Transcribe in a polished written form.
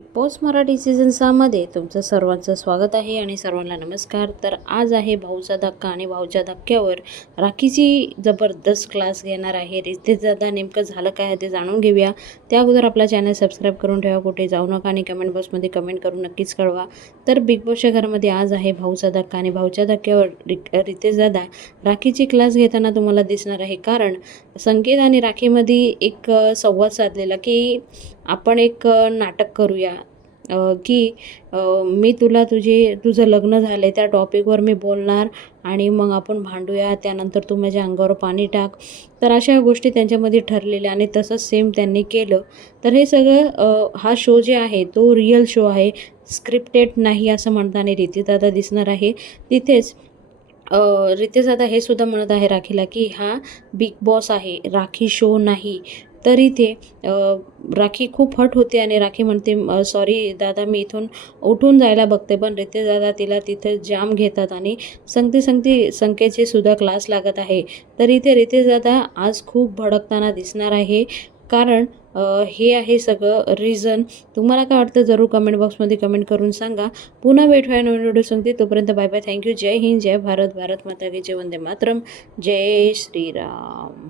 Boss Marathi season 6मध्ये तुमचं सर्वांचं स्वागत आहे आणि सर्वांना नमस्कार. तर आज आहे भाऊचा धक्का आणि भाऊच्या धक्क्यावर राखीची जबरदस्त क्लास घेणार आहे. रितेश दादा नेमकं झालं काय आहे ते जाणून घेऊया. त्या अगोदर आपला चॅनल सबस्क्राईब करून ठेवा, कुठे जाऊ नका आणि कमेंट बॉक्समध्ये कमेंट करून नक्कीच कळवा. तर बिग बॉसच्या घरामध्ये आज आहे भाऊचा धक्का आणि भाऊच्या धक्क्यावर रितेश दादा राखीची क्लास घेताना तुम्हाला दिसणार आहे. कारण संकेत आणि राखीमध्ये एक संवाद साधलेला की आपण एक नाटक करूया की मी तुझं लग्न झालं आहे त्या टॉपिकवर मी बोलणार आणि मग आपण भांडूया, त्यानंतर तू माझ्या अंगावर पाणी टाक. तर अशा गोष्टी त्यांच्यामध्ये ठरलेल्या आणि तसंच सेम त्यांनी केलं. तर हे सगळं हा शो जे आहे तो रिअल शो आहे, स्क्रिप्टेड नाही असं म्हणताना रितेशदादा दिसणार आहे तिथेच. रितेशदादा हे सुद्धा म्हणत आहे राखीला की हा बिग बॉस आहे, राखी शो नाही. तर इथे राखी खूप हट होते आणि राखी म्हणते सॉरी दादा मी इथून उठून जायला बघते, पण रितेशदादा तिला तिथे जाम घेतात आणि संगती संकेतचे सुद्धा क्लास लागत आहे. तर इथे रितेशदादा आज खूप भडकताना दिसणार आहे. कारण हे आहे सगळं रिझन. तुम्हाला काय वाटतं जरूर कमेंट बॉक्समध्ये कमेंट करून सांगा. पुन्हा भेटूया नवीन व्हिडिओ सांगते. तोपर्यंत बाय बाय. थँक्यू. जय हिंद, जय भारत, भारत माता की जय, वंदे मातरम, जय श्रीराम.